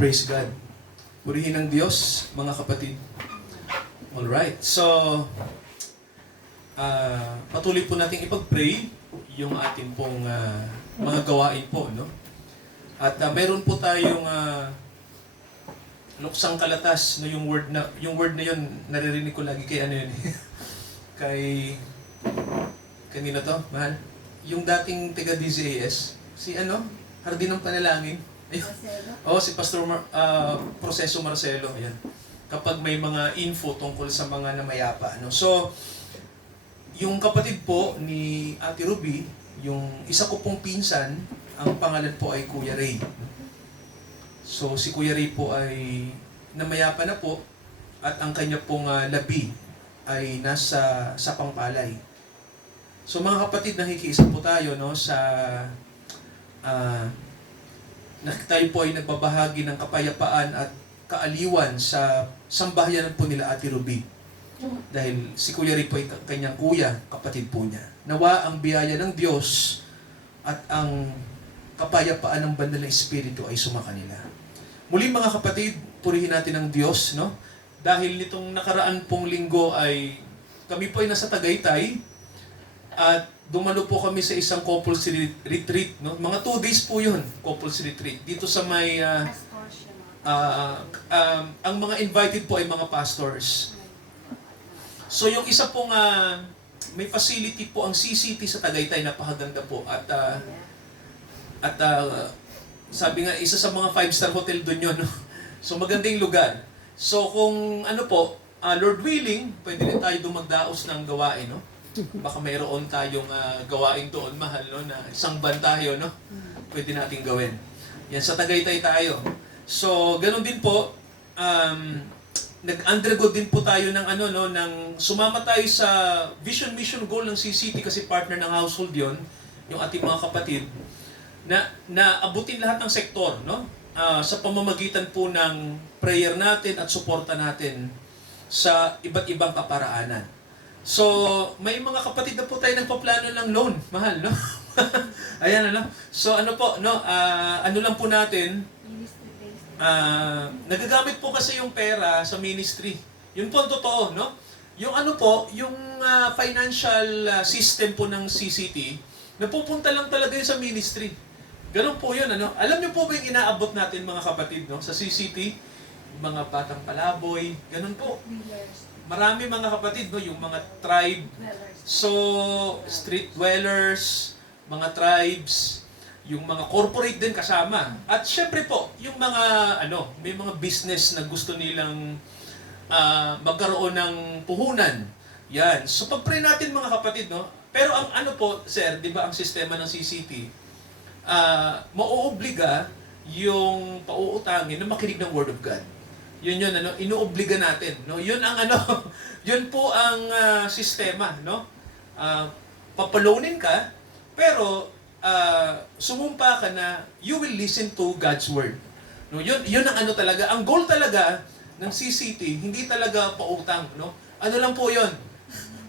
Praise God. Purihin ng Diyos, mga kapatid. Alright, so patuloy po nating ipag-pray yung ating pong mga gawain po, no? At meron po tayong luksang kalatas, no, yung word na yun naririnig ko lagi kay ano yun. kay kanina to, mahal. Yung dating taga DZAS, si ano? Hardin ng Panalangin. Si Pastor Proseso Marcelo, ayan. Kapag may mga info tungkol sa mga namayapa, no. So, yung kapatid po ni Ate Ruby, yung isa ko pong pinsan, ang pangalan po ay Kuya Ray. So, si Kuya Ray po ay namayapa na po at ang kanya pong labi ay nasa Pangpalay. So, mga kapatid, nakikiisa po tayo, no, sa tayo po ay nagbabahagi ng kapayapaan at kaaliwan sa sambahayan po nila Ate Ruby. Dahil si Kuya Ray po ay kanyang kuya, kapatid po niya. Nawa ang biyaya ng Diyos at ang kapayapaan ng banal na Espiritu ay sumakanila. Muli mga kapatid, purihin natin ang Diyos, no? Dahil nitong nakaraan pong linggo ay kami po ay nasa Tagaytay at dumalo po kami sa isang couples retreat, no? Mga 2 days po yun, couples retreat. Dito sa may ang mga invited po ay mga pastors. So yung isa pong may facility po ang CCT sa Tagaytay, napakaganda po at sabi nga isa sa mga 5-star hotel doon yun, no? So magandang lugar. So kung ano po, Lord willing, pwede rin tayo dumagdaos ng gawain, no? Baka mayroon tayong gawain doon, mahal, no, na isang ban tayo, no? Pwede nating gawin. Yan, sa Tagaytay tayo. So, ganun din po, nag-undergo din po tayo ng sumama tayo sa vision, mission, goal ng CCT kasi partner ng household yon, yung ating mga kapatid, na abutin lahat ng sektor, no? Sa pamamagitan po ng prayer natin at suporta natin sa iba't ibang kaparaanan. So, may mga kapatid na po tayo nagpaplano ng loan, mahal, no? Ayan, ano? So, ano po, no? Ano lang po natin, nagagamit po kasi yung pera sa ministry. Yun po ang totoo, no? Yung ano po, yung financial system po ng CCT, napupunta lang talaga yun sa ministry. Ganun po yun, ano? Alam niyo po ba yung inaabot natin mga kapatid, no? Sa CCT, mga batang palaboy, ganun po. Marami mga kapatid, no? Yung mga tribe. So, street dwellers, mga tribes, yung mga corporate din kasama. At syempre po, yung mga may mga business na gusto nilang magkaroon ng puhunan. Yan. So pag-pray natin mga kapatid, no? Pero ang ano po, sir, 'di ba ang sistema ng CCT, mauobliga yung pauutangin na makinig ng Word of God. Yun inuobliga natin, no? Yun ang yun po ang sistema, no? Papalonin ka, pero sumumpa ka na you will listen to God's word. No, yun ang talaga. Ang goal talaga ng CCT, hindi talaga pautang, no? Ano lang po 'yon.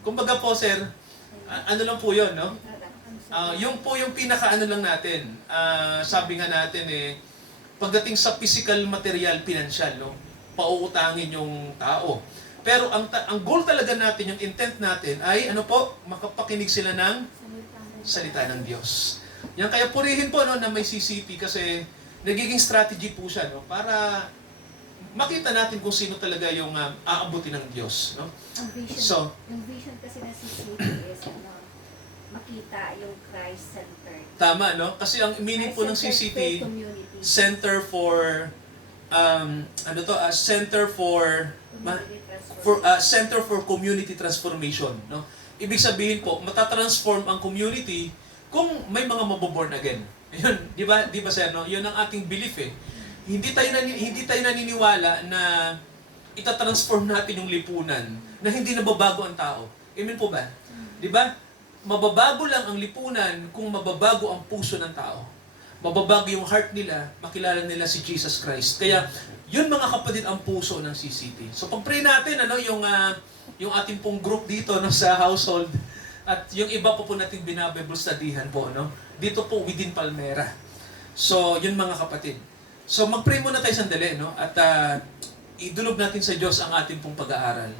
Kumbaga po, sir, ano lang po 'yon, no? Yung po yung pinaka lang natin. Sabi nga natin pagdating sa physical, material, financial, no? Pauutangin yung tao. Pero ang goal talaga natin, yung intent natin ay makapakinig sila ng salita ng Diyos. Yan, kaya purihin po, no, na may CCT kasi nagiging strategy po siya, no, para makita natin kung sino talaga yung aabutin ng Diyos, no? Yung vision kasi ng CCT is makita yung Christ-centered. Tama, no? Kasi ang meaning po ng CCT, Center for Center for Community Transformation, no? Ibig sabihin po, matatransform ang community kung may mga maboborn again. Yun, di ba sir, no? Yun ang ating belief Hindi tayo naniniwala na itatransform natin yung lipunan na hindi nababago ang tao. Amen po ba? Di ba? Mababago lang ang lipunan kung mababago ang puso ng tao. Mababago yung heart nila, makilala nila si Jesus Christ. Kaya, yun mga kapatid ang puso ng CCT. So pag-pray natin yung ating pong group dito, no, sa household, At yung iba po natin binabible studyhan po, no? Dito po within Palmera. So, yun mga kapatid. So, mag-pray muna tayo sandali, no? At idulog natin sa Diyos ang ating pong pag-aaral.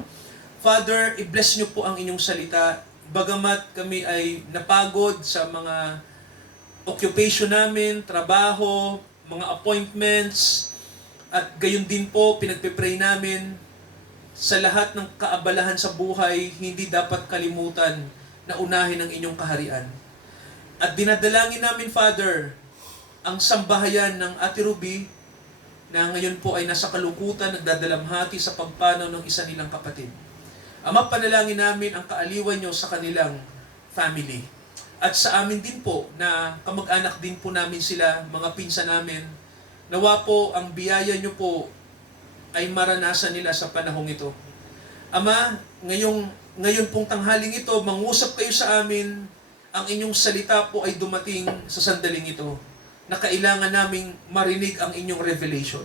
Father, i-bless niyo po ang inyong salita. Bagamat kami ay napagod sa mga occupation namin, trabaho, mga appointments, at gayon din po, pinagpipray namin sa lahat ng kaabalahan sa buhay, hindi dapat kalimutan na unahin ang inyong kaharian. At dinadalangin namin, Father, ang sambahayan ng Ate Ruby na ngayon po ay nasa kalungkutan, nagdadalamhati sa pagpanaw ng isa nilang kapatid. Ama, panalangin namin ang kaaliwan nyo sa kanilang family. At sa amin din po, na kamag-anak din po namin sila, mga pinsan namin, nawa po ang biyaya nyo po ay maranasan nila sa panahong ito. Ama, ngayon pong tanghaling ito, mangusap kayo sa amin, ang inyong salita po ay dumating sa sandaling ito, na kailangan naming marinig ang inyong revelation.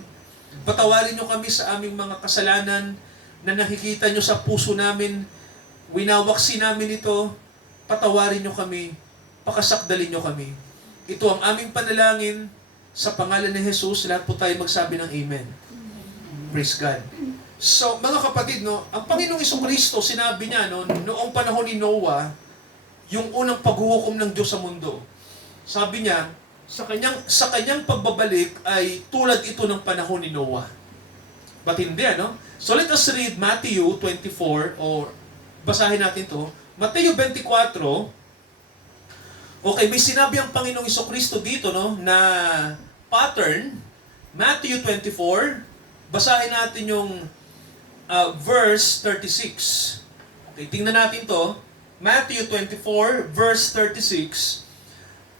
Patawarin nyo kami sa aming mga kasalanan na nakikita nyo sa puso namin, winawaksi namin ito, patawarin nyo kami, pakasakdalin nyo kami. Ito ang aming panalangin, sa pangalan ni Jesus, lahat po tayo magsabi ng Amen. Praise God. So, mga kapatid, no, ang Panginoong Jesucristo, sinabi niya, no, noong panahon ni Noah, yung unang paghuhukom ng Diyos sa mundo. Sabi niya, sa kanyang pagbabalik ay tulad ito ng panahon ni Noah. But hindi, ano? So, let us read Matthew 24, or basahin natin to. Matthew 24, okay, may sinabi ang Panginoong Jesucristo dito, no, na pattern. Matthew 24, basahin natin yung verse 36. Okay, tingnan natin to. Matthew 24, verse 36.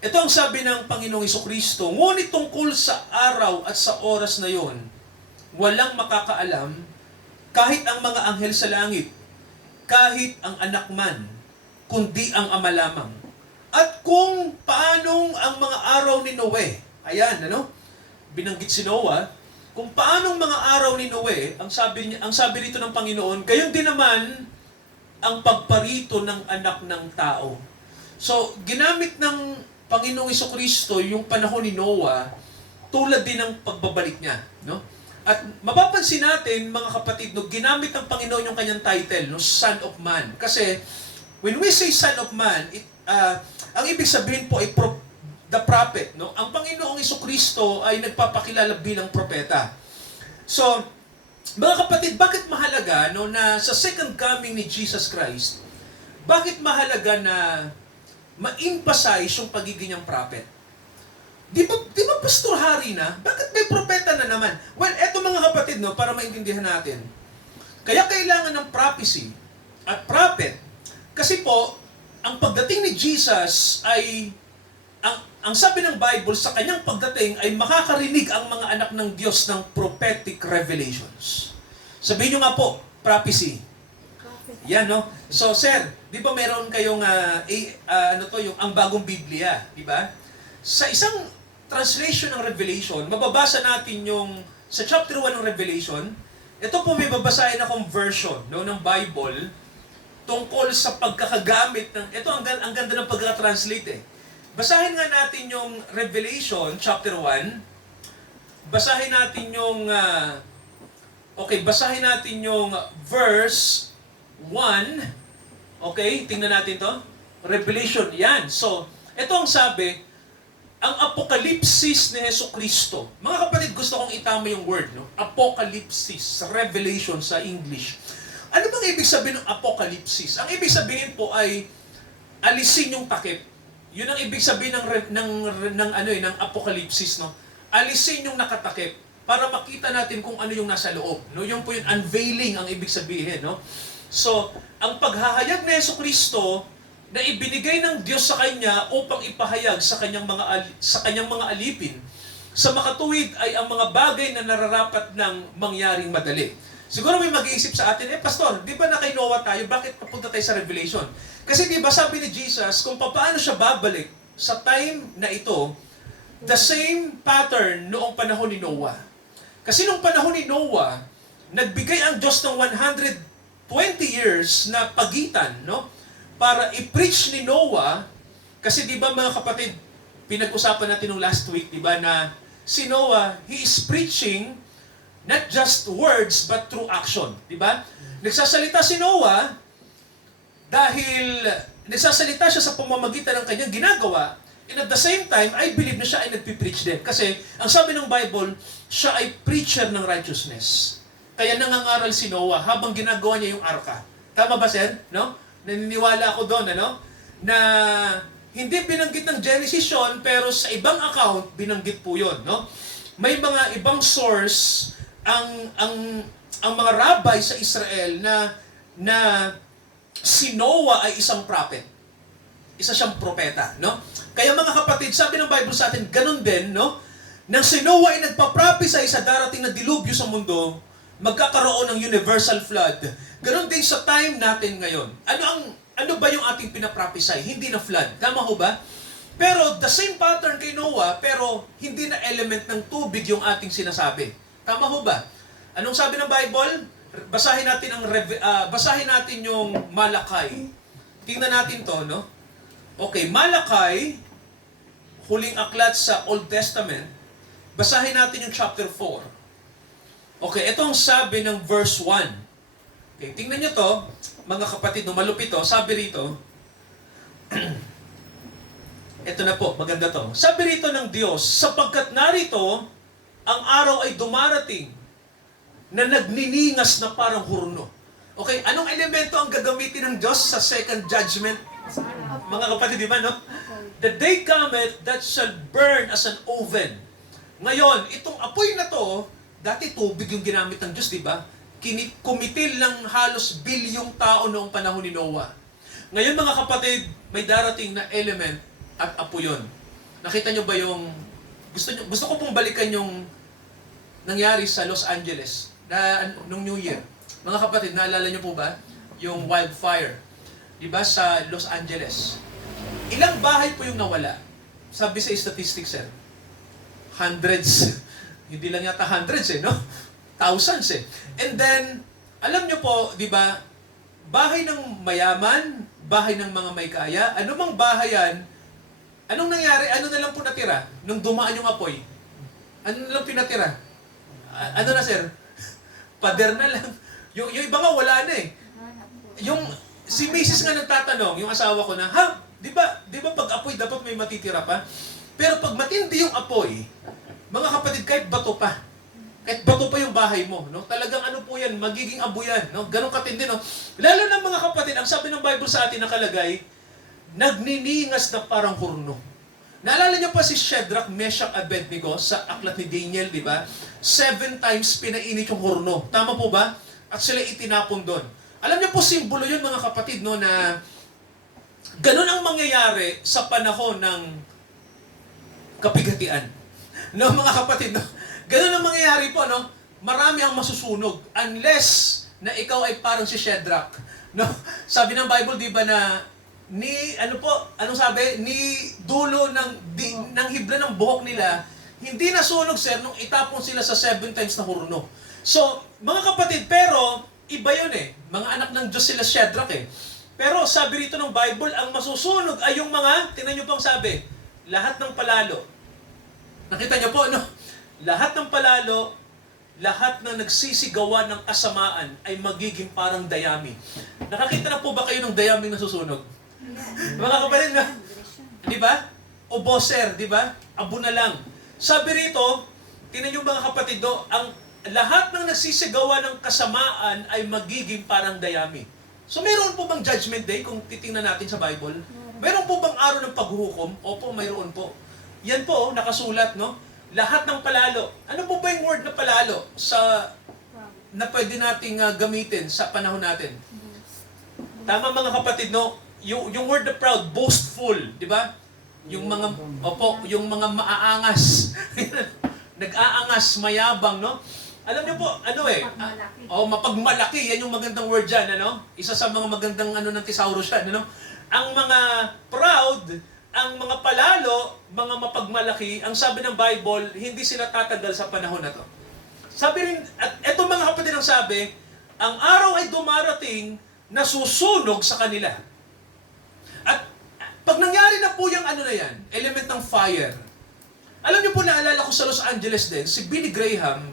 Ito ang sabi ng Panginoong Jesucristo, ngunit tungkol sa araw at sa oras na yon, walang makakaalam, kahit ang mga anghel sa langit, kahit ang anak man, kundi ang Ama lamang. At kung paanong ang mga araw ni Noe, ayan, ano? Binanggit si Noah, kung paanong mga araw ni Noe, ang sabi rito ng Panginoon, gayon din naman ang pagparito ng anak ng tao. So, ginamit ng Panginoong Jesucristo yung panahon ni Noah, tulad din ng pagbabalik niya, no? At mapapansin natin, mga kapatid, no, ginamit ng Panginoon yung kanyang title, no, Son of Man. Kasi, when we say Son of Man, ang ibig sabihin po ay the prophet, no? Ang Panginoong Jesucristo ay nagpapakilala bilang propeta. So, mga kapatid, bakit mahalaga, no, na sa second coming ni Jesus Christ, bakit mahalaga na ma-emphasize yung pagiging niyang prophet? Di ba Pastor Hari na? Bakit may propeta na naman? Well, eto mga kapatid, no, para maintindihan natin. Kaya kailangan ng prophecy at prophet, kasi po, ang pagdating ni Jesus ay, ang sabi ng Bible, sa kanyang pagdating ay makakarinig ang mga anak ng Diyos ng prophetic revelations. Sabihin nyo nga po, prophecy. Yan, no? So, sir, di ba meron kayong, yung ang bagong Biblia, di ba? Sa isang translation ng Revelation, mababasa natin yung, sa chapter 1 ng Revelation, ito po may babasahin akong version, no, ng Bible, tungkol sa pagkakagamit ng, ito ang ganda ng pagka-translate eh. Basahin nga natin yung Revelation chapter 1. Basahin natin yung basahin natin yung verse 1. Okay, tingnan natin to. Revelation, yan. So, ito ang sabi, ang apokalipsis ni Jesucristo. Mga kapatid, gusto kong itama yung word, no? Apokalipsis, revelation sa English. Ano bang ibig sabihin ng apokalipsis? Ang ibig sabihin po ay alisin yung takip. Yun ang ibig sabihin ng apokalipsis, no? Alisin yung nakatakip para makita natin kung ano yung nasa loob, no? Yung po yung unveiling ang ibig sabihin, no? So, ang paghahayag ni Jesucristo na ibinigay ng Diyos sa kanya upang ipahayag sa kanyang mga alipin, sa makatuwid ay ang mga bagay na nararapat ng mangyaring madali. Siguro may mag-iisip sa atin, Pastor, di ba na kay Noah tayo? Bakit papunta tayo sa Revelation? Kasi di ba sabi ni Jesus, kung paano siya babalik sa time na ito, the same pattern noong panahon ni Noah. Kasi noong panahon ni Noah, nagbigay ang Diyos ng 120 years na pagitan, no? para i-preach ni Noah, kasi di ba mga kapatid, pinag-usapan natin nung last week, di ba, na si Noah, he is preaching not just words, but through action. Di ba? Nagsasalita si Noah dahil nagsasalita siya sa pamamagitan ng kanyang ginagawa, and at the same time, I believe na siya ay nagpipreach din. Kasi, ang sabi ng Bible, siya ay preacher ng righteousness. Kaya nangangaral si Noah habang ginagawa niya yung arka. Tama ba, sir? No? Naniniwala ako doon, ano? Na hindi binanggit ng Genesis yun, pero sa ibang account, binanggit po yun, no? May mga ibang source ang mga rabbi sa Israel na si Noah ay isang prophet. Isa siyang propeta, no? Kaya mga kapatid, sabi ng Bible sa atin, ganun din, no? Nang si Noah ay nagpa-prophesy sa darating na dilubyo sa mundo, magkakaroon ng universal flood. Ganun din sa time natin ngayon. Ano ba yung ating pinaprophesy? Hindi na flood. Tama ho ba? Pero the same pattern kay Noah, pero hindi na element ng tubig yung ating sinasabi. Tama ho ba? Anong sabi ng Bible? Basahin natin yung Malakay. Tingnan natin to, no? Okay, Malakay, huling aklat sa Old Testament. Basahin natin yung chapter 4. Okay, ito ang sabi ng verse 1. Okay, tingnan nyo to, mga kapatid, no, malupit to. Sabi rito, ito na po, maganda to. Sabi rito ng Diyos, sapagkat narito, ang araw ay dumarating na nagniningas na parang hurno. Okay, anong elemento ang gagamitin ng Diyos sa second judgment? Mga kapatid, di ba, no? The day cometh that shall burn as an oven. Ngayon, itong apoy na to, dati tubig yung ginamit ng Diyos, di ba? Kumitil ng halos bilyong tao noong panahon ni Noah. Ngayon mga kapatid, may darating na element at apo yun. Nakita nyo ba yung... Gusto ko pong balikan yung nangyari sa Los Angeles nung New Year. Mga kapatid, naalala nyo po ba? Yung wildfire. Diba sa Los Angeles? Ilang bahay po yung nawala? Sabi sa statistics, sir. Hundreds. Hindi lang yata hundreds no? Thousands And then, alam nyo po, di ba, bahay ng mayaman, bahay ng mga may kaya, anumang bahay yan, anong nangyari? Ano na lang po natira? Nung dumaan yung apoy. Ano na lang pinatira? Ano na, sir? Pader na lang. Yung iba nga, wala na Yung, si Mrs. nga nagtatanong, yung asawa ko na, di ba pag apoy, dapat may matitira pa? Pero pag matindi yung apoy, mga kapatid, kahit bato pa yung bahay mo, no? Talagang ano po yan, magiging abo yan, no? Ganun katindi, no? Lalo na mga kapatid, ang sabi ng Bible sa atin nakalagay, nagniningas na parang hurno. Naalala niyo pa si Shadrach, Meshach, Abednego sa aklat ni Daniel, di ba? 7 times pinainit yung hurno. Tama po ba? At sila itinapon doon. Alam niyo po, simbolo yun mga kapatid, no? Na ganun ang mangyayari sa panahon ng kapigatian. No, mga kapatid, no? Ganun ang mangyayari po, no? Marami ang masusunog unless na ikaw ay parang si Shadrach. No? Sabi ng Bible, di ba na anong sabi? Ni dulo ng hibla ng buhok nila, hindi nasunog, sir, nung itapon sila sa 7 times na hurno. So, mga kapatid, pero iba yun Mga anak ng Diyos sila Shadrach Pero sabi rito ng Bible, ang masusunog ay yung mga, tingnan nyo pang sabi, lahat ng palalo. Nakita nyo po, no? Lahat ng palalo, lahat ng nagsisigawan ng kasamaan ay magiging parang dayami. Nakakita na po ba kayo ng dayaming nasusunog? Mga kapatid, di ba? O boser, di ba? Abo na lang. Sabi rito, tingnan yung mga kapatid ang lahat ng nagsisigawan ng kasamaan ay magiging parang dayami. So mayroon po bang judgment day kung titingnan natin sa Bible? Mayroon po bang araw ng paghuhukom? Opo, mayroon po. Yan po, nakasulat, no? Lahat ng palalo. Ano po ba yung word na palalo na pwede nating gamitin sa panahon natin? Tama mga kapatid, no? Yung word na proud, boastful, di ba? Yung mga maaangas. Nag-aangas, mayabang, no? Alam niyo po, mapagmalaki. Yan yung magandang word dyan, ano? Isa sa mga magandang ng thesaurus yan, ano? Ang mga proud, ang mga palalo, mga mapagmalaki, ang sabi ng Bible, hindi sila tatagal sa panahon na to. Sabi rin, at eto mga kapatid ang sabi, ang araw ay dumarating na susunog sa kanila. Pag nangyari na po yung ano na yan, element ng fire, alam niyo po, naalala ko sa Los Angeles din, si Billy Graham,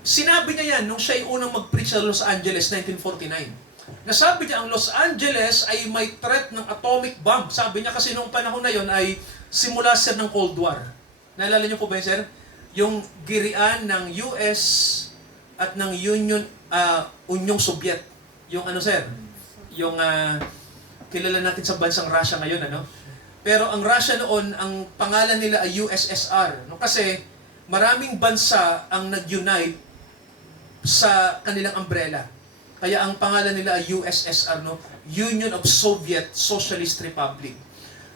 sinabi niya yan nung siya ay unang mag-preach sa Los Angeles, 1949. Nasabi niya, ang Los Angeles ay may threat ng atomic bomb. Sabi niya kasi nung panahon na yon ay simula sir ng Cold War. Naalala niyo po ba yun, sir? Yung girian ng US at ng Unyong Soviet. Yung ano, sir? Yung kilala natin sa bansang Russia ngayon, ano? Pero ang Russia noon, ang pangalan nila ay USSR. No? Kasi maraming bansa ang nag-unite sa kanilang umbrella. Kaya ang pangalan nila ay USSR, no? Union of Soviet Socialist Republic.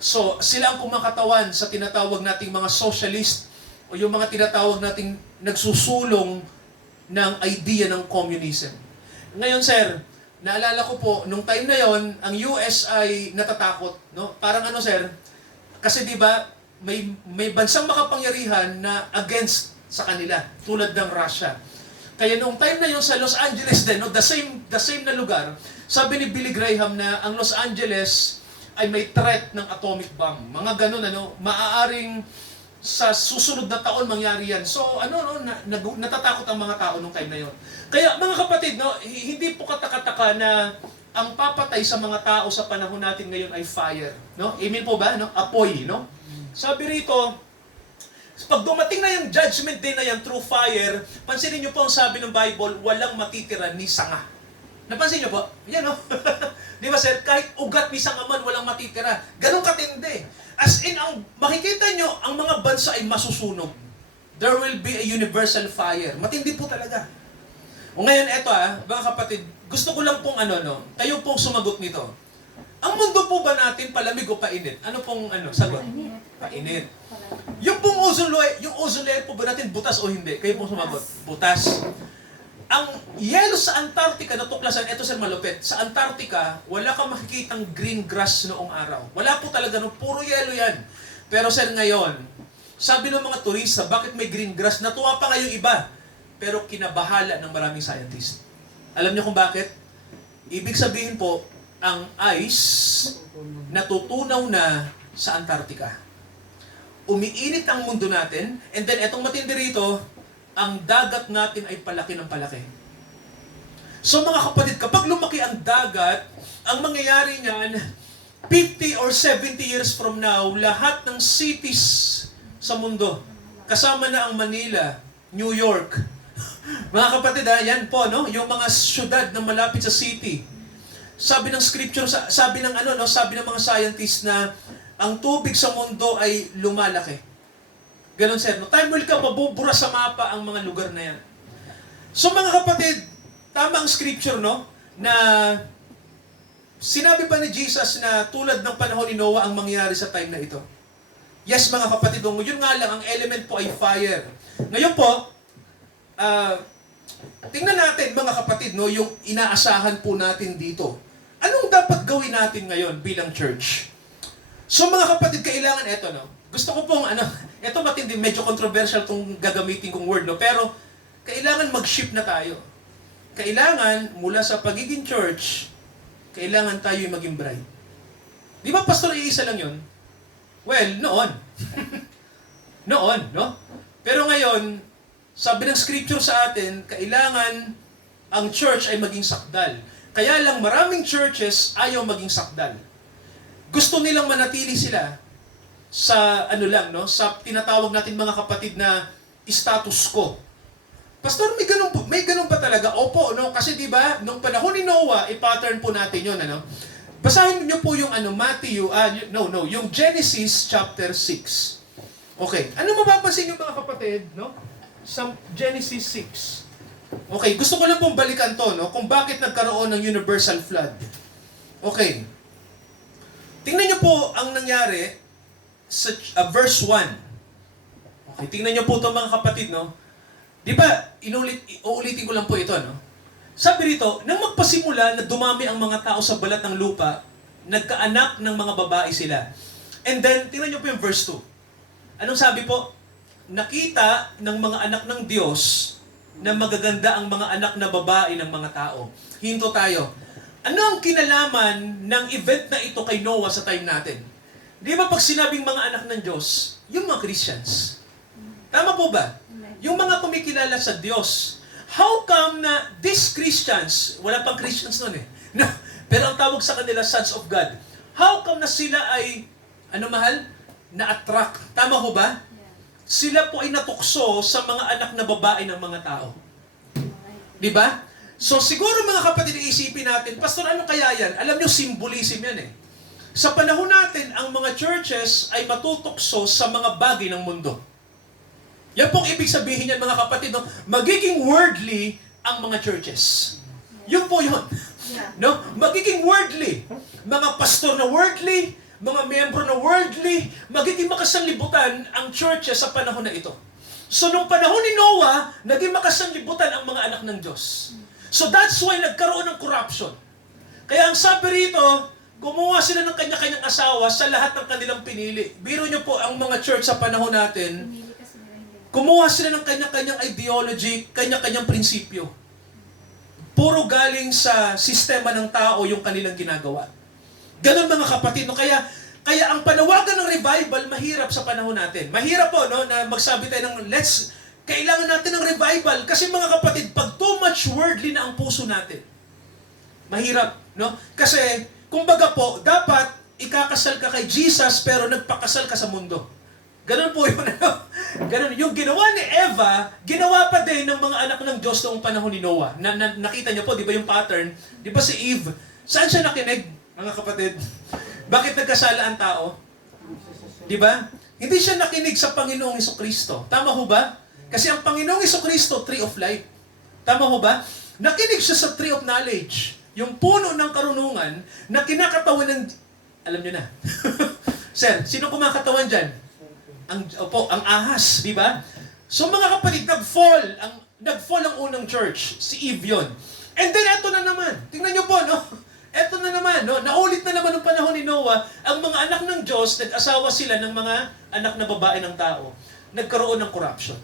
So, sila ang kumakatawan sa tinatawag nating mga socialist o yung mga tinatawag nating nagsusulong ng idea ng communism. Ngayon, sir, naalala ko po, nung time na yon, ang US ay natatakot, no? Parang ano, sir, kasi 'di ba, may bansang makapangyarihan na against sa kanila, tulad ng Russia. Kaya nung time na yon sa Los Angeles din, no, the same na lugar, sabi ni Billy Graham na ang Los Angeles ay may threat ng atomic bomb. Mga ganun, ano, maaaring sa susunod na taon mangyari yan. So, natatakot ang mga tao nung time na yon. Kaya, mga kapatid, no, hindi po katakataka na ang papatay sa mga tao sa panahon natin ngayon ay fire. No? Amen po ba? No? Apoy, no? Sabi rito, pag dumating na yung judgment day na yan through fire, pansinin niyo po ang sabi ng Bible, walang matitira ni sanga. Napansin niyo po? Yan, no? Di ba, sir? Kahit ugat ni sanga man, walang matitira. Ganon katindi. As in, makikita nyo, ang mga bansa ay masusunog. There will be a universal fire. Matindi po talaga. O ngayon, eto mga kapatid, gusto ko lang pong kayo pong sumagot nito. Ang mundo po ba natin palamig o painit? Ano pong sagot? Painit. Yung pong ozone layer po ba natin butas o hindi? Kayo pong sumagot. Butas. Ang yelo sa Antarctica, natuklasan, eto sir malupit, sa Antarctica, wala kang makikitang green grass noong araw. Wala po talaga, no? Puro yelo yan. Pero sir ngayon, sabi ng mga turista, bakit may green grass? Natuwa pa ngayong iba. Pero kinabahala ng maraming scientist. Alam niyo kung bakit? Ibig sabihin po, ang ice natutunaw na sa Antarctica. Umiinit ang mundo natin, and then etong matindi rito, ang dagat natin ay palaki ng palaki. So mga kapatid, kapag lumaki ang dagat, ang mangyayari niyan, 50 or 70 years from now, lahat ng cities sa mundo, kasama na ang Manila, New York. Mga kapatid, yan po, no? Yung mga syudad na malapit sa city. Sabi ng scripture, sabi ng mga scientists na ang tubig sa mundo ay lumalaki. Ganon, sir. No? Time will come, mabubura sa mapa ang mga lugar na yan. So, mga kapatid, tama ang scripture, no? Na sinabi pa ni Jesus na tulad ng panahon ni Noah ang mangyayari sa time na ito. Yes, mga kapatid, yun nga lang, ang element po ay fire. Ngayon po, tingnan natin, mga kapatid, no, yung inaasahan po natin dito. Anong dapat gawin natin ngayon bilang church? So, mga kapatid, kailangan eto, no? Gusto ko pong, ito matindi, medyo controversial itong gagamitin kong word, no? Pero, kailangan mag-shift na tayo. Kailangan, mula sa pagiging church, kailangan tayo yung maging bride. Di ba, pastor, iisa lang yun? Well, noon. Noon, no? Pero ngayon, sabi ng scripture sa atin, kailangan ang church ay maging sakdal. Kaya lang, maraming churches ayaw maging sakdal. Gusto nilang manatili sila sa sa tinatawag natin mga kapatid na status quo. Pastor, may ganun ba talaga? Opo, no? Kasi 'di ba, nung panahon ni Noah, i-pattern po natin 'yon, Basahin niyo po yung yung Genesis chapter 6. Okay, ano mapapansin niyo mga kapatid, no? Sa Genesis 6. Okay, gusto ko lang pong balikan 'to, no? Kung bakit nagkaroon ng universal flood. Okay. Tingnan niyo po ang nangyari sa verse 1. Okay, tingnan niyo po ito mga kapatid, no? Di ba, uulitin ko lang po ito, no? Sabi rito, nang magpasimula na dumami ang mga tao sa balat ng lupa, nagkaanak ng mga babae sila. And then, tingnan niyo po yung verse 2. Anong sabi po? Nakita ng mga anak ng Diyos na magaganda ang mga anak na babae ng mga tao. Hinto tayo. Ano ang kinalaman ng event na ito kay Noah sa time natin? Di ba pag sinabing mga anak ng Diyos, yung mga Christians. Tama po ba? Amen. Yung mga kumikilala sa Diyos. How come na these Christians, wala pang Christians nun eh, no, pero ang tawag sa kanila, sons of God. How come na sila ay, na-attract? Tama ho ba? Yeah. Sila po ay natukso sa mga anak na babae ng mga tao. Di ba? So siguro mga kapatid, iisipin natin, Pastor, ano kaya yan? Alam nyo, symbolism yan eh. Sa panahon natin, ang mga churches ay matutukso sa mga bagay ng mundo. Yan pong ibig sabihin yan, mga kapatid, no? Magiging worldly ang mga churches. Yun po yun. Yeah. No? Magiging worldly. Mga pastor na worldly, mga membro na worldly, magiging makasanlibutan ang churches sa panahon na ito. So, nung panahon ni Noah, naging makasanlibutan ang mga anak ng Diyos. So, that's why nagkaroon ng corruption. Kaya ang sabi rito, gumawa sila ng kanya-kanyang asawa sa lahat ng kanilang pinili. Biro nyo po, ang mga church sa panahon natin, Pinili kasi nila hindi. kumuha sila ng kanya-kanyang ideology, kanya-kanyang prinsipyo. Puro galing sa sistema ng tao yung kanilang ginagawa. Ganon mga kapatid. No? Kaya ang panawagan ng revival, mahirap sa panahon natin. Mahirap po, no, na magsabi tayo ng kailangan natin ng revival. Kasi mga kapatid, pag too much worldly na ang puso natin, mahirap. No? Kasi, kumbaga po, dapat ikakasal ka kay Jesus pero nagpakasal ka sa mundo. Ganon po yun. Ganon. Yung ginawa ni Eva, ginawa pa din ng mga anak ng Diyos noong panahon ni Noah. Nakita niyo po, di ba yung pattern? Di ba si Eve? Saan siya nakinig, mga kapatid? Bakit nagkasala ang tao? Di ba? Hindi siya nakinig sa Panginoong Hesukristo. Tama ho ba? Kasi ang Panginoong Hesukristo, tree of life. Tama ho ba? Nakinig siya sa tree of knowledge. Yung puno ng karunungan na kinakatawan ng... Alam niyo na. Sir, sino kumakatawan dyan? Ang ahas, di ba? So mga kapatid, nag-fall ang unang church, si Eve yun. And then eto na naman, tingnan nyo po, no? Eto na naman, no? Naulit na naman ng panahon ni Noah, ang mga anak ng Diyos, nag-asawa sila ng mga anak na babae ng tao. Nagkaroon ng corruption.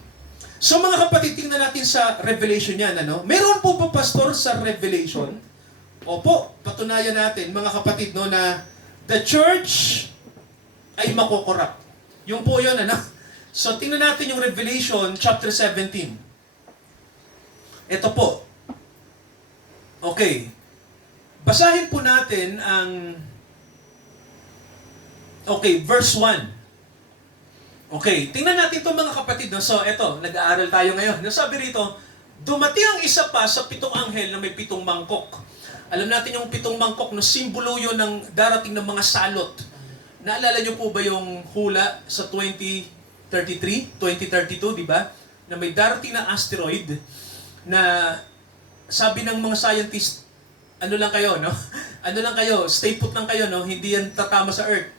So mga kapatid, tingnan natin sa Revelation yan, ano? Meron po ba, Pastor, sa Revelation? Opo, patunayan natin, mga kapatid, no, na the church ay makokorrupt. Yung po yun, ano? So, tingnan natin yung Revelation chapter 17. Ito po. Okay. Basahin po natin ang... Okay, verse 1. Okay, tingnan natin ito mga kapatid. No? So, ito, nag-aaral tayo ngayon. Sabi rito, dumating ang isa pa sa 7 anghel na may 7 mangkok. Alam natin yung 7 mangkok, no, simbolo yun ng darating ng mga salot. Naalala niyo po ba yung hula sa 2032, di ba? Na may darating na asteroid na sabi ng mga scientist, ano lang kayo, no? Ano lang kayo, stay put lang kayo, no? Hindi yan tatama sa Earth.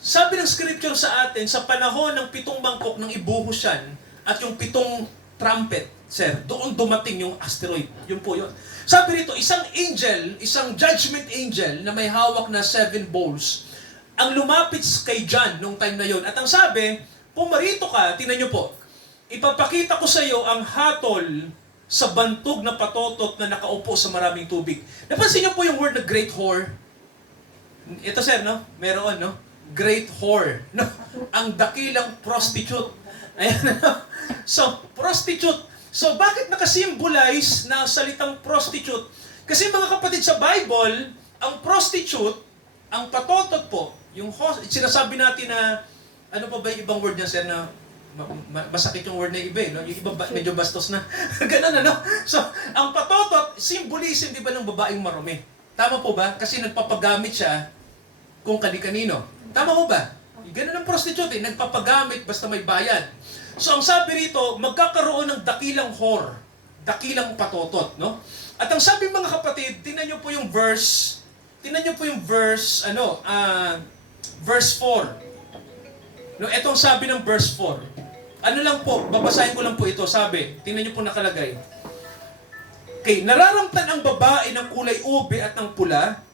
Sabi ng scripture sa atin, sa panahon ng 7 mangkok ng ibuhos yan, at yung 7 trumpet, sir, doon dumating yung asteroid. Yun po yun. Sabi rito, isang angel, isang judgment angel na may hawak na 7 bowls, ang lumapit kay John nung time na yon. At ang sabi, pumarito ka, tingnan niyo po, ipapakita ko sa iyo ang hatol sa bantog na patotot na nakaupo sa maraming tubig. Napansin niyo po yung word na great whore? Ito sir, no? Meron, no? Great whore. No? Ang dakilang prostitute. Ayan, no? So, prostitute. So, bakit nakasimbolize na salitang prostitute? Kasi mga kapatid sa Bible, ang prostitute, ang patotot po, yung sinasabi natin na, ano pa ba yung ibang word niya, sir, na masakit yung word na iba, no? Yung iba medyo bastos na. Ganun, ano? So, ang patotot, symbolism, di ba, ng babaeng marumi? Tama po ba? Kasi nagpapagamit siya kung kani-kanino. Tama po ba? Ganun ang prostitute, nagpapagamit basta may bayad. So, ang sabi rito, magkakaroon ng dakilang whore, dakilang patotot, no? At ang sabi mga kapatid, tingnan niyo po yung verse, verse 4. No, etong sabi ng verse 4. Ano lang po, babasahin ko lang po ito, sabi, tingnan niyo po nakalagay. Okay, nararamtan ang babae ng kulay ube at ng pula.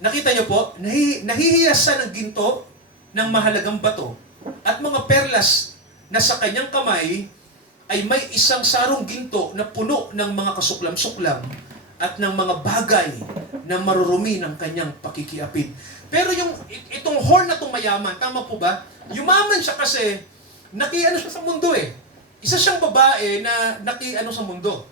Nakita niyo po, nahihiyasan ng ginto ng mahalagang bato at mga perlas na sa kanyang kamay ay may isang sarong ginto na puno ng mga kasuklam-suklam at ng mga bagay na marurumi ng kanyang pakikiapid. Pero itong whore na itong mayaman, tama po ba? Yumaman siya kasi nakiano siya sa mundo eh. Isa siyang babae na nakiano sa mundo.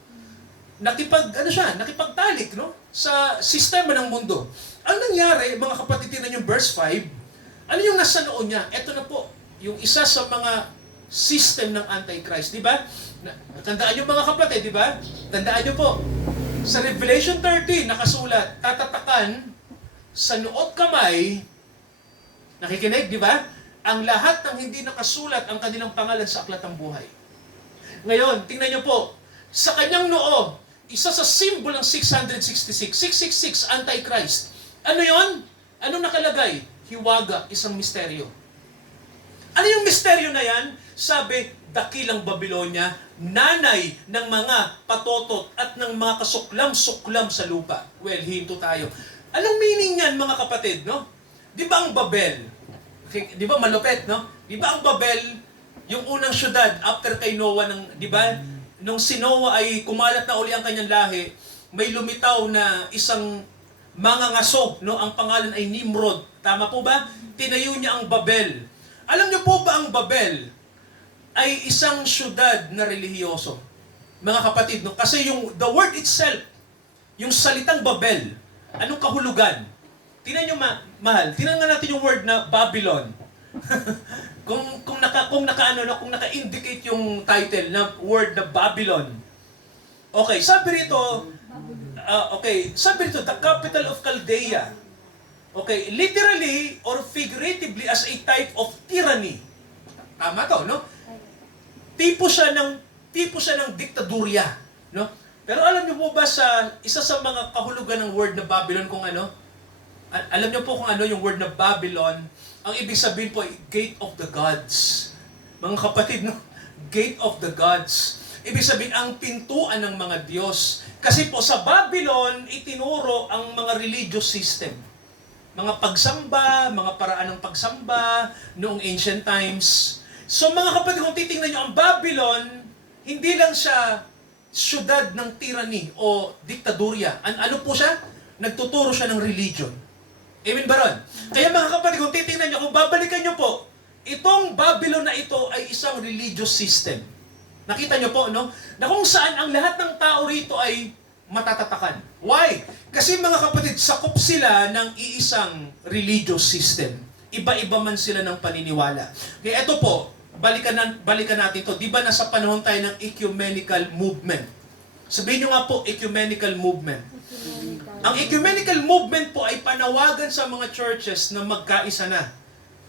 Nakipagtalik, no? Sa sistema ng mundo. Ang nangyari, mga kapatid, tingnan yung verse 5, ano yung nasa noon niya? Ito na po, yung isa sa mga system ng Antichrist, di ba? Tandaan niyo mga kapatid, di ba? Tandaan niyo po, sa Revelation 13, nakasulat, tatatakan sa noot kamay, nakikinig, di ba? Ang lahat ng hindi nakasulat ang kanilang pangalan sa aklat ng buhay. Ngayon, tingnan niyo po, sa kanyang noo, isa sa symbol ng 666, 666, Antichrist. Ano yon? Anong nakalagay? Hiwaga, isang misteryo. Ano yung misteryo na yan? Sabi, dakilang Babylonia, nanay ng mga patotot at ng mga kasuklam-suklam sa lupa. Well, hinto tayo. Anong meaning niyan, mga kapatid, no? Di ba ang Babel? Di ba malupet, no? Di ba ang Babel, yung unang syudad after kay Noah, di ba? Nung si Noah ay kumalat na uli ang kanyang lahi, may lumitaw na isang mangangaso, no? Ang pangalan ay Nimrod. Tama po ba? Tinayo niya ang Babel. Alam niyo po ba ang Babel ay isang syudad na relihiyoso? Mga kapatid, no? Kasi the word itself, yung salitang Babel, anong kahulugan? Tingnan niyo mahal, tingnan nga natin yung word na Babylon. kung naka-indicate yung title na word na Babylon. Okay, sabi rito, the capital of Chaldea. Okay, literally or figuratively as a type of tyranny. Tama to, no? Tipo siya ng diktadurya, no? Pero alam niyo po ba sa isa sa mga kahulugan ng word na Babylon kung ano? Alam niyo po kung ano yung word na Babylon? Ang ibig sabihin po ay gate of the gods. Mga kapatid, no? Gate of the gods. Ibig sabihin ang pintuan ng mga Diyos. Kasi po sa Babylon itinuro ang mga religious system. Mga pagsamba, mga paraan ng pagsamba noong ancient times. So mga kapatid, kung titingnan niyo ang Babylon, hindi lang siya syudad ng tyranny o diktadurya. Ano po siya? Nagtuturo siya ng religion. Amen ba ron? Kaya mga kapatid, kung titingnan niyo, kung babalikan niyo po, itong Babylon na ito ay isang religious system. Nakita niyo po, no? Na kung saan ang lahat ng tao rito ay matatatakan. Why? Kasi mga kapatid, sakop sila ng iisang religious system. Iba-iba man sila ng paniniwala. Kaya ito po, balikan natin to. Di ba nasa panahon tayo ng ecumenical movement? Sabihin nyo nga po, ecumenical movement. Ang ecumenical movement po ay panawagan sa mga churches na magkaisa na.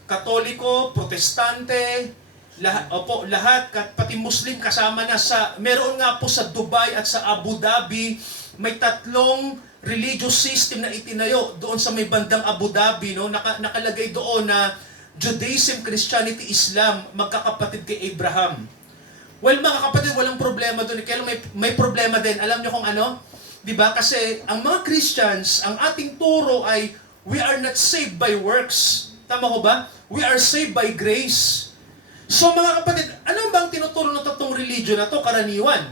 Katoliko, Protestante, lahat, pati Muslim kasama na meron nga po sa Dubai at sa Abu Dhabi, may 3 religious system na itinayo doon sa may bandang Abu Dhabi, no? Nakalagay doon na Judaism, Christianity, Islam, magkakapatid kay Abraham. Well, mga kapatid, walang problema doon. Kaya may problema din. Alam niyo kung ano? 'Di ba? Kasi ang mga Christians, ang ating turo ay we are not saved by works. Tama ko ba? We are saved by grace. So mga kapatid, ano ba ang tinuturo ng tatlong religion na to karaniwan?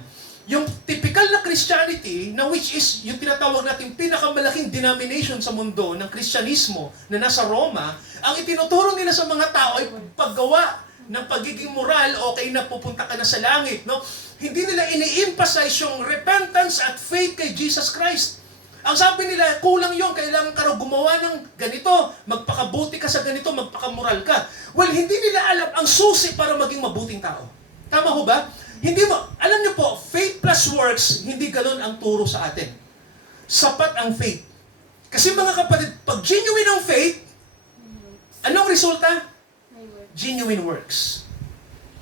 Yung typical na Christianity, na which is yung tinatawag natin pinakamalaking denomination sa mundo ng Kristyanismo na nasa Roma, ang itinuturo nila sa mga tao ay paggawa ng pagiging moral, okay na pupunta ka na sa langit, no? Hindi nila ini-emphasize yung repentance at faith kay Jesus Christ. Ang sabi nila, kulang yon, kailangan ka raw gumawa ng ganito, magpakabuti ka sa ganito, magpakamoral ka. Well, hindi nila alam ang susi para maging mabuting tao. Tama ho ba? Alam niyo po, faith plus works, hindi galon ang turo sa atin. Sapat ang faith. Kasi mga kapatid, pag genuine ang faith, anong resulta? Genuine works.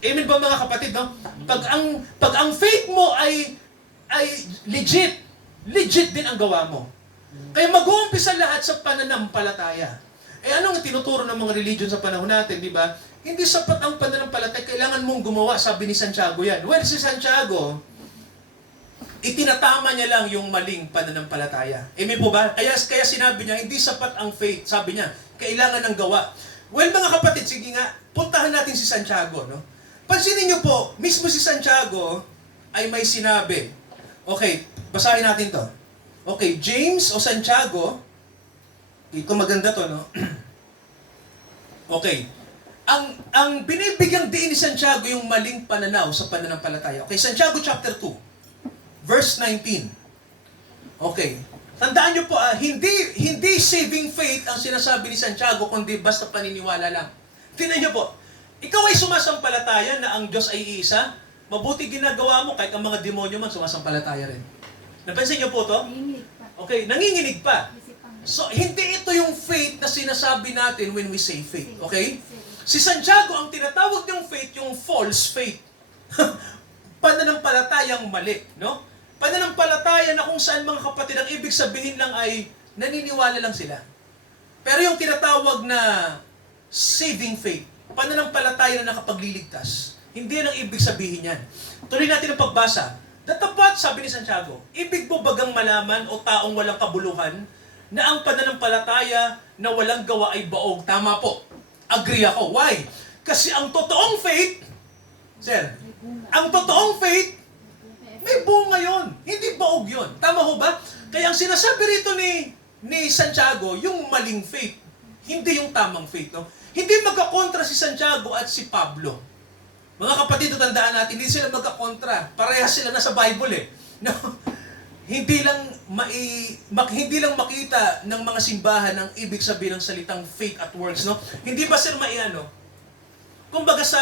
Amen ba mga kapatid, no? Pag ang faith mo ay legit din ang gawa mo. Kaya mag-uumpisa lahat sa pananampalataya. Anong tinuturo ng mga religion sa panahon natin, di ba? Hindi sapat ang pananampalataya, kailangan mong gumawa, sabi ni Santiago yan. Well, si Santiago, itinatama niya lang yung maling pananampalataya. Amen po ba? Kaya sinabi niya, hindi sapat ang faith. Sabi niya, kailangan ng gawa. Well, mga kapatid, sige nga, puntahan natin si Santiago, no? Pansinin niyo po, mismo si Santiago ay may sinabi. Okay, basahin natin to. Okay, James o Santiago, ito maganda to, no? Okay. Ang binibigyang diin ni Santiago yung maling pananaw sa pananampalataya. Okay, Santiago chapter 2, verse 19. Okay. Tandaan niyo po, hindi saving faith ang sinasabi ni Santiago, kundi basta paniniwala lang. Tingnan niyo po, ikaw ay sumasampalataya na ang Diyos ay iisa, mabuti ginagawa mo kahit ang mga demonyo man sumasampalataya rin. Napansin niyo po to? Nanginginig pa. Okay, nanginginig pa. Isip ang So, hindi ito yung faith na sinasabi natin when we say faith. Okay? Saving. Si Santiago, ang tinatawag niyang faith, yung false faith. Pananampalatayang mali, no? Pananampalataya na kung saan mga kapatid, ang ibig sabihin lang ay naniniwala lang sila. Pero yung tinatawag na saving faith, pananampalataya na nakapagliligtas, hindi yan ang ibig sabihin yan. Tuloy natin ang pagbasa. Datapat, sabi ni Santiago, ibig mo bagang malaman o taong walang kabuluhan na ang pananampalataya na walang gawa ay baog? Tama po. Agree ako. Why? Kasi ang totoong faith, sir, May bunga. ang totoong faith, May may bunga yun. Hindi baog yun. Tama ho ba? Kaya ang sinasabi rito ni Santiago, yung maling faith, hindi yung tamang faith. No? Hindi magkakontra si Santiago at si Pablo. Mga kapatid, tandaan natin, hindi sila magkakontra. Parehas sila nasa Bible eh. No? Hindi lang makita ng mga simbahan ang ibig sabihin ng salitang faith at works, no? Hindi ba sir kumbaga sa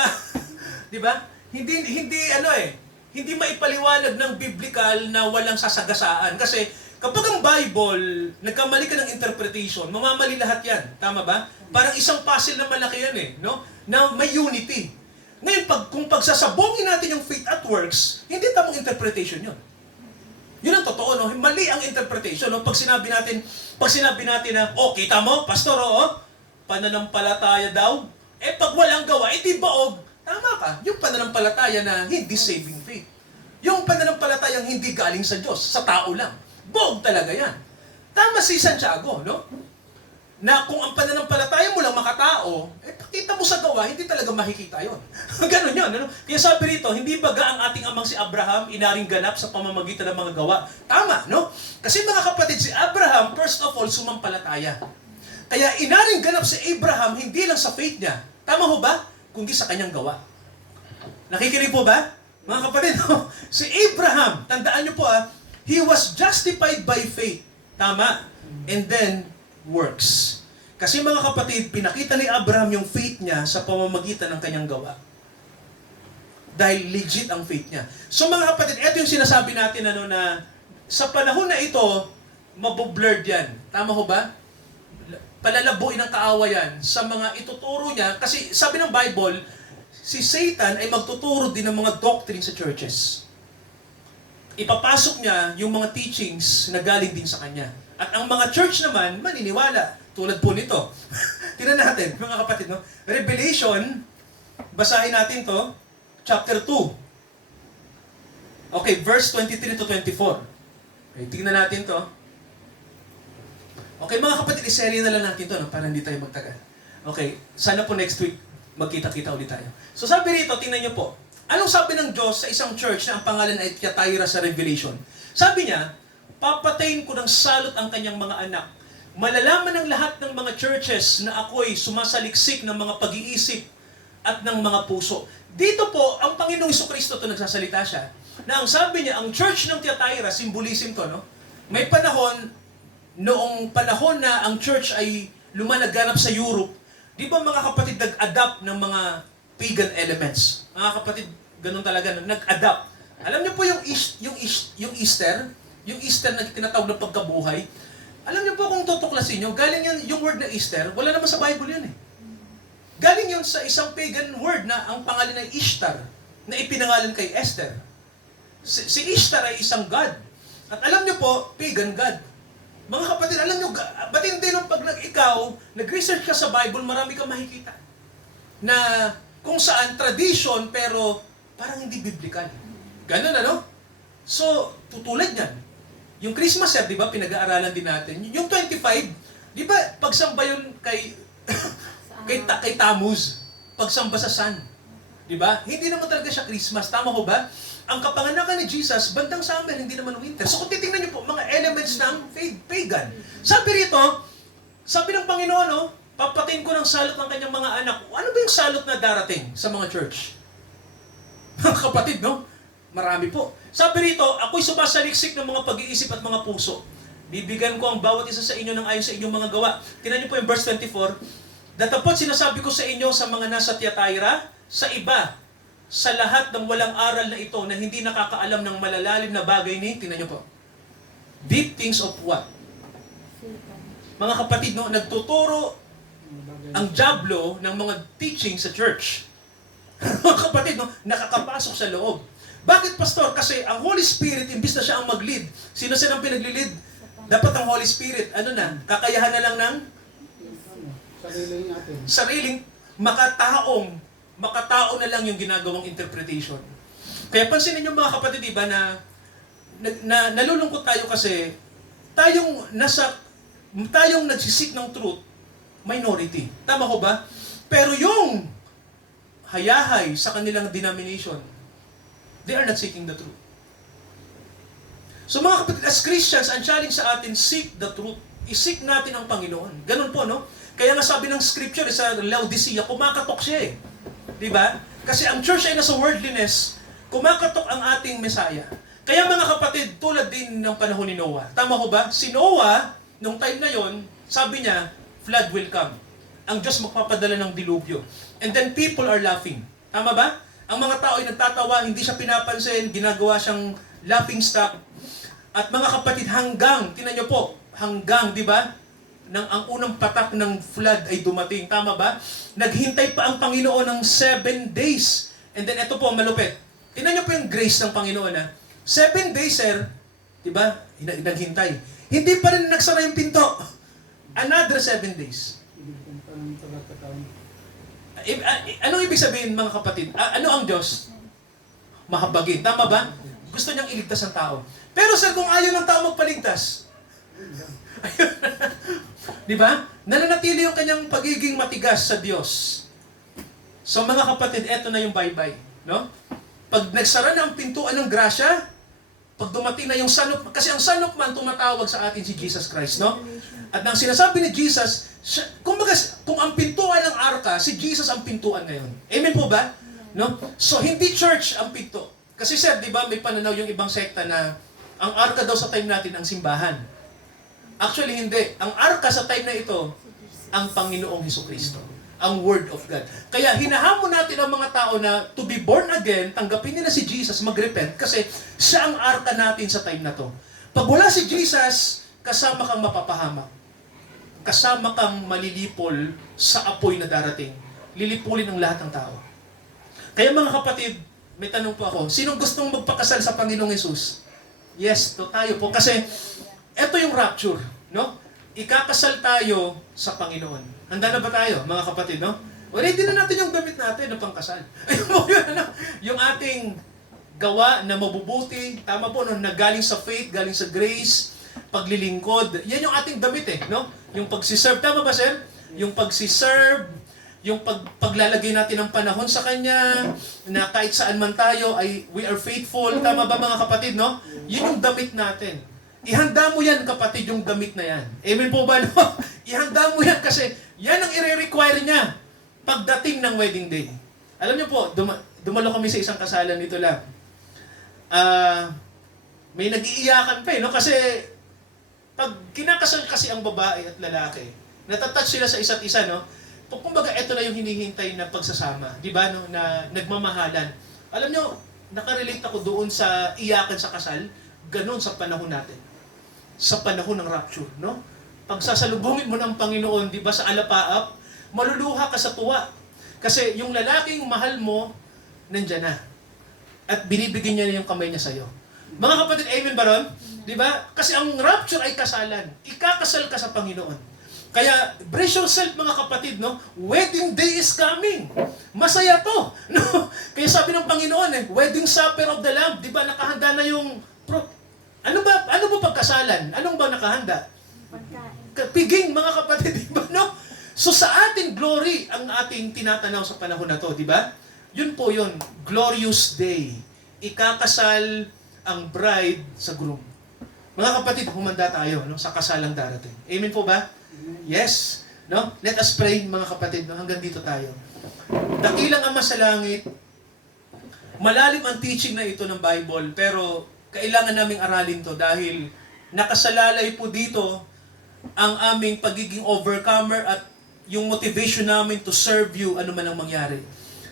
di ba? Hindi maipaliwanag ng biblical na walang sasagasaan kasi kapag ang Bible nagkamali ka ng interpretation, mamamali lahat 'yan. Tama ba? Parang isang puzzle na malaki 'yan no? Na may unity. Ngayon kung pagsasabungin natin yung faith at works, hindi tamang interpretation 'yon. Yun ang totoo, no? Mali ang interpretation, no? Pag sinabi natin na, kita mo, pastor, pananampalataya daw. Pag walang gawa, di baog. Tama ka. Yung pananampalataya na hindi saving faith. Yung pananampalatayang hindi galing sa Diyos, sa tao lang. Baog talaga yan. Tama si Santiago, no? Na kung ang pananampalataya mo lang makatao, pakita mo sa gawa, hindi talaga makikita yon. Ganon yun. Ano? Kaya sabi rito, hindi baga ang ating amang si Abraham inaring ganap sa pamamagitan ng mga gawa. Tama, no? Kasi mga kapatid, si Abraham, first of all, sumampalataya. Kaya inaring ganap si Abraham, hindi lang sa faith niya. Tama ho ba? Kundi sa kanyang gawa. Nakikinig po ba? Mga kapatid, no? Si Abraham, tandaan niyo po he was justified by faith. Tama? And then, works. Kasi mga kapatid, pinakita ni Abraham yung faith niya sa pamamagitan ng kanyang gawa. Dahil legit ang faith niya. So mga kapatid, ito yung sinasabi natin na sa panahon na ito, maboblurred yan. Tama ho ba? Palalabuin ang kaawayan sa mga ituturo niya. Kasi sabi ng Bible, si Satan ay magtuturo din ng mga doctrine sa churches. Ipapasok niya yung mga teachings na galing din sa kanya. At ang mga church naman, maniniwala. Tulad po nito. Tingnan natin, mga kapatid, no? Revelation, basahin natin to, chapter 2. Okay, verse 23 to 24. Okay, tingnan natin to. Okay, mga kapatid, iserye na lang natin to, no? Para hindi tayo magtagal. Okay, sana po next week, magkita-kita ulit tayo. So sabi rito, tingnan niyo po. Anong sabi ng Diyos sa isang church na ang pangalan ay Thyatira sa Revelation? Sabi niya, papatayin ko ng salot ang kanyang mga anak. Malalaman ng lahat ng mga churches na ako'y sumasaliksik ng mga pag-iisip at ng mga puso. Dito po, ang Panginoong Jesucristo to nagsasalita siya, na ang sabi niya, ang church ng Thyatira, symbolism to, no? May panahon, noong panahon na ang church ay lumalaganap sa Europe, di ba mga kapatid nag-adapt ng mga pagan elements? Mga kapatid, ganun talaga, nag-adapt. Alam niyo po yung Easter, yung Easter na tinatawag ng pagkabuhay, alam niyo po kung tutuklasin niyo, galing yan, yung word na Easter, wala naman sa Bible yan eh. Galing yun sa isang pagan word na ang pangalan ay Ishtar, na ipinangalan kay Esther. Si Ishtar ay isang god. At alam niyo po, pagan god. Mga kapatid, alam niyo, ba't hindi nung pag ikaw, nag-research ka sa Bible, marami kang makikita. Na kung saan tradition, pero parang hindi biblical. Ganun ano? So, tutulad yan. Yung Christmas, sir, di ba, pinag-aaralan din natin. Yung 25, di ba, pagsamba yun kay Tammuz, pagsamba sa sun. Di ba? Hindi naman talaga siya Christmas. Tama ho ba? Ang kapanganakan ni Jesus, bandang summer, hindi naman winter. So kung titingnan niyo po, mga elements ng pagan. Sabi rito, sabi ng Panginoon, papatin ko ng salot ng kanyang mga anak. Ano ba yung salot na darating sa mga church? Mga kapatid, no? Marami po. Sabi rito, ako'y sumasaliksik ng mga pag-iisip at mga puso. Bibigyan ko ang bawat isa sa inyo ng ayon sa inyong mga gawa. Tingnan niyo po yung verse 24. Datapot sinasabi ko sa inyo sa mga nasa Tiatira, sa iba, sa lahat ng walang aral na ito na hindi nakakaalam ng malalalim na bagay ni, tingnan niyo po. Deep things of what? Mga kapatid, no, nagtuturo ang diablo ng mga teaching sa church. Mga kapatid, no, nakakapasok sa loob. Bakit, pastor? Kasi ang Holy Spirit, imbis na siya ang mag-lead. Sino ang pinag-lead? Dapat ang Holy Spirit, kakayahan na lang ng sariling makatao na lang yung ginagawang interpretation. Kaya pansinin niyo mga kapatid, diba, na nalulungkot tayo kasi tayong nagsisik ng truth, minority. Tama ko ba? Pero yung hayahay sa kanilang denomination, they are not seeking the truth. So mga kapatid, as Christians, ang challenge sa atin, seek the truth. I-seek natin ang Panginoon. Ganun po, no? Kaya nga sabi ng scripture sa Laodicea, kumakatok siya eh. Diba? Kasi ang church ay nasa worldliness, kumakatok ang ating Messiah. Kaya mga kapatid, tulad din ng panahon ni Noah. Tama ko ba? Si Noah, nung time na yon, sabi niya, flood will come. Ang Diyos magpapadala ng dilubyo. And then people are laughing. Tama ba? Ang mga tao ay nagtatawa, hindi siya pinapansin, ginagawa siyang laughing stock. At mga kapatid, tinan niyo po, di ba? Ang unang patak ng flood ay dumating. Tama ba? Naghintay pa ang Panginoon ng 7 days. And then ito po, malupit. Tinan niyo po yung grace ng Panginoon. 7 days, sir. Di ba? Naghintay. Hindi pa rin nagsara yung pinto. Another 7 days. Anong ibig sabihin, mga kapatid? Ano ang Diyos? Mahabagin. Tama ba? Gusto niyang iligtas ang tao. Pero sir, kung ayaw ng tao magpaligtas, di ba? Nananatili yung kanyang pagiging matigas sa Diyos. So mga kapatid, eto na yung bye-bye. No? Pag nagsara na ang pintuan ng grasya, pag dumating na yung Son of Man, kasi ang Son of Man tumatawag sa atin si Jesus Christ, no? At ang sinasabi ni Jesus, kung ang pintuan ng arka, si Jesus ang pintuan ngayon. Amen po ba? No? So hindi church ang pinto. Kasi sir, di ba, may pananaw yung ibang sekta na ang arka daw sa time natin ang simbahan. Actually, hindi. Ang arka sa time na ito, ang Panginoong Hesukristo. Ang Word of God. Kaya hinahamon natin ang mga tao na to be born again, tanggapin nila si Jesus, mag-repent, kasi siya ang arka natin sa time na to. Pag wala si Jesus, kasama kang mapapahamak. Kasama kang malilipol sa apoy na darating. Lilipulin ang lahat ng tao. Kaya mga kapatid, may tanong po ako, sinong gustong magpakasal sa Panginoong Hesus? Yes, tayo po. Kasi, eto yung rapture, no? Ikakasal tayo sa Panginoon. Handa na ba tayo, mga kapatid, no? Ready na natin yung damit natin na pangkasal. Yung ating gawa na mabubuti, tama po, no? Nagaling sa faith, galing sa grace, paglilingkod. Yan yung ating damit no? Yung pagsiserve, tama ba, sir? Yung pagsiserve, yung paglalagay natin ng panahon sa Kanya, na kahit saan man tayo, we are faithful. Tama ba, mga kapatid, no? Yun yung damit natin. Ihanda mo yan, kapatid, yung damit na yan. Amen po ba, no? Ihanda mo yan kasi yan ang i-require niya pagdating ng wedding day. Alam niyo po, dumalo kami sa isang kasalan nito lang. May nag-iiyakan pa no? Kasi pag kinakasal kasi ang babae at lalaki, natatouch sila sa isa't isa, no? Kumbaga, ito na yung hinihintay na pagsasama. Di ba, no? Na nagmamahalan. Alam nyo, nakarelate ako doon sa iyakan sa kasal, ganun sa panahon natin. Sa panahon ng rapture, no? Pag sasalubungin mo ng Panginoon, di ba, sa alapaap, maluluha ka sa tuwa. Kasi yung lalaking mahal mo, nandyan na. At binibigyan niya na yung kamay niya sa'yo. Mga kapatid, amen ba ron? Di ba? Kasi ang rapture ay kasalan. Ikakasal ka sa Panginoon. Kaya, brace yourself mga kapatid, no? Wedding day is coming. Masaya to. No? Kaya sabi ng Panginoon, wedding supper of the Lamb. Di ba, nakahanda na yung... Ano ba pagkasalan? Anong ba nakahanda? Piging, mga kapatid, di ba, no? So sa ating glory, ang ating tinatanaw sa panahon na to, di ba? Yun po yun, glorious day. Ikakasal ang bride sa groom. Mga kapatid, humanda tayo no, sa kasalang darating. Amen po ba? Yes. No? Let us pray, mga kapatid. No? Hanggang dito tayo. Dakilang Ama sa langit, malalim ang teaching na ito ng Bible, pero kailangan naming aralin to dahil nakasalalay po dito ang aming pagiging overcomer at yung motivation namin to serve you ano man ang mangyari.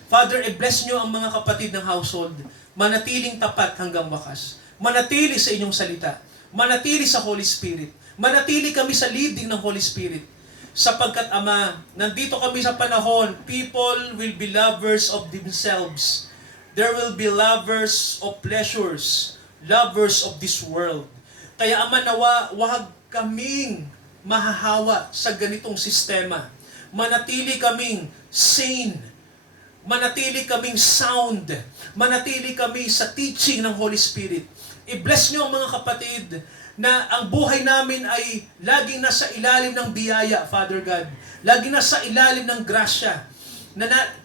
Father, i-bless nyo ang mga kapatid ng household, manatiling tapat hanggang wakas, manatili sa inyong salita, manatili sa Holy Spirit, manatili kami sa leading ng Holy Spirit, sapagkat Ama, nandito kami sa panahon, people will be lovers of themselves. There will be lovers of pleasures, lovers of this world. Kaya Ama, nawa, wag kaming mahahawa sa ganitong sistema. Manatili kaming sane, manatili kaming sound, manatili kami sa teaching ng Holy Spirit. I-bless nyo ang mga kapatid na ang buhay namin ay laging nasa ilalim ng biyaya, Father God. Laging nasa ilalim ng grasya.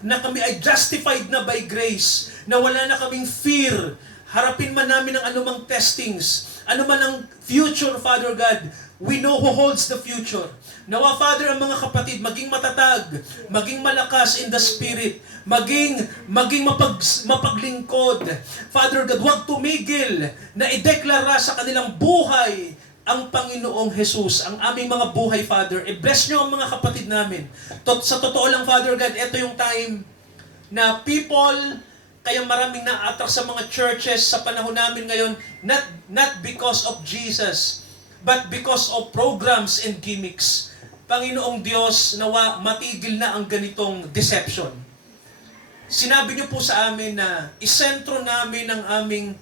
Na kami ay justified na by grace. Na wala na kaming fear. Harapin man namin ang anumang testings. Ano man ang future, Father God. We know who holds the future. Nawa, Father, ang mga kapatid, maging matatag, maging malakas in the Spirit, maging mapaglingkod. Father God, huwag tumigil na ideklara sa kanilang buhay ang Panginoong Jesus, ang aming mga buhay, Father. I-bless nyo ang mga kapatid namin. Sa totoo lang, Father God, ito yung time na people, kaya maraming na-attract sa mga churches sa panahon namin ngayon, not because of Jesus, but because of programs and gimmicks. Panginoong Diyos, nawa matigil na ang ganitong deception. Sinabi niyo po sa amin na isentro namin ang aming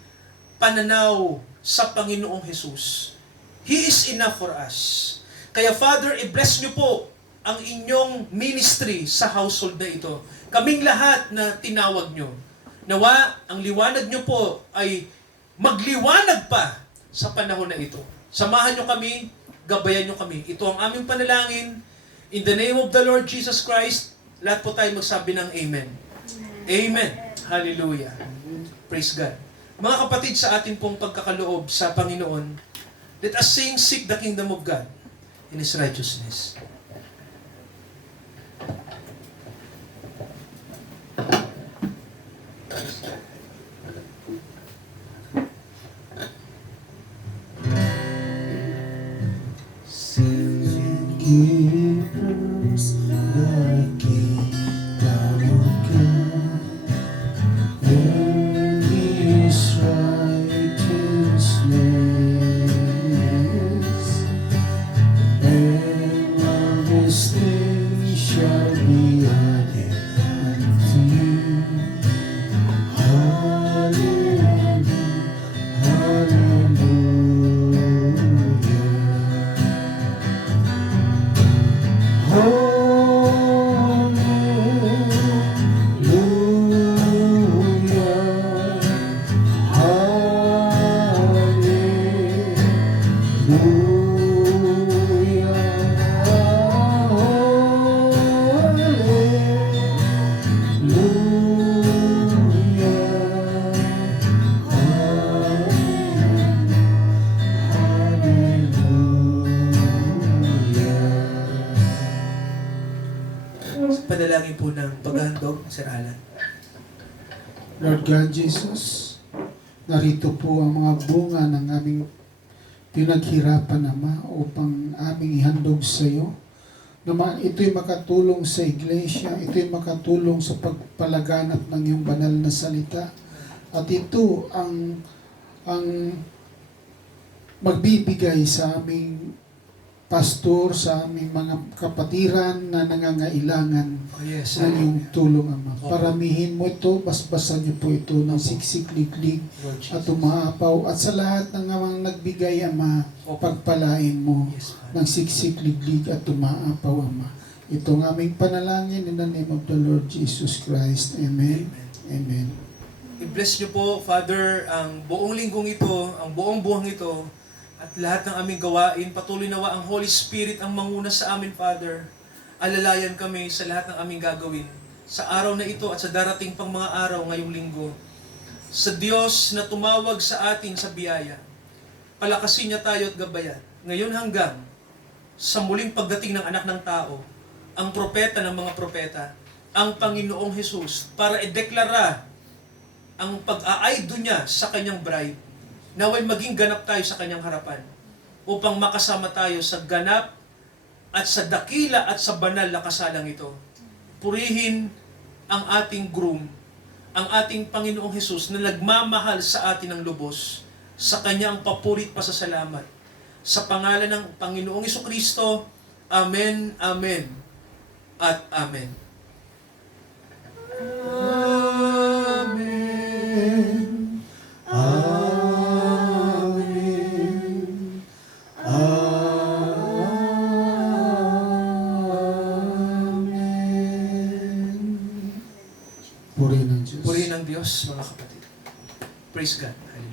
pananaw sa Panginoong Jesus. He is enough for us. Kaya Father, i-bless niyo po ang inyong ministry sa household na ito. Kaming lahat na tinawag niyo. Nawa, ang liwanag niyo po ay magliwanag pa sa panahon na ito. Samahan niyo kami, gabayan niyo kami. Ito ang aming panalangin. In the name of the Lord Jesus Christ, lahat po tayo magsabi ng Amen. Amen. Hallelujah. Praise God. Mga kapatid, sa atin pong pagkakaloob sa Panginoon, let us sing, seek the kingdom of God in His righteousness. Give us the kingdom of God, and His righteousness, and all these things shall be added unto you. Hallelujah, hallelujah. Panalangin po ng paghahandog, Sir Alan. Lord God Jesus, narito po ang mga bunga ng aming pinaghirapan, Ama, upang aming ihandog sa iyo. Naman ito'y makatulong sa iglesia, ito'y makatulong sa pagpalaganap ng iyong banal na salita. At ito ang magbibigay sa aming pastor, sa aming mga kapatiran na nangangailangan Oh, yes. ng iyong tulong, Ama. Paramihin mo ito, basbasan niyo po ito ng siksik-liglig Lord Jesus. at umaapaw. At sa lahat ng amang nagbigay, Ama, pagpalain mo Yes, Father. ng siksik-liglig at umaapaw, Ama. Ito ang aming panalangin in the name of the Lord Jesus Christ. Amen. Amen. I-bless niyo po, Father, ang buong linggong ito, ang buong buwang ito, at lahat ng aming gawain. Patuloy nawa ang Holy Spirit ang manguna sa amin, Father. Alalayan kami sa lahat ng aming gagawin. sa araw na ito at sa darating pang mga araw ngayong linggo. Sa Diyos na tumawag sa atin sa biyaya, palakasin niya tayo at gabayan. Ngayon hanggang sa muling pagdating ng anak ng tao, ang propeta ng mga propeta, ang Panginoong Hesus, para ideklara ang pag-aaydo niya sa kanyang bride, naway maging ganap tayo sa kanyang harapan, upang makasama tayo sa ganap at sa dakila at sa banal na kasalang ito. Purihin ang ating groom, ang ating Panginoong Hesus na nagmamahal sa atin ng lubos, sa kanyang papurit pasasalamat. Sa pangalan ng Panginoong Hesukristo, Amen, Amen, at Amen. Amen. Amen. Amen. Purihin ng Diyos. Purihin ng Diyos, mga kapatid. Praise God. Hallelujah.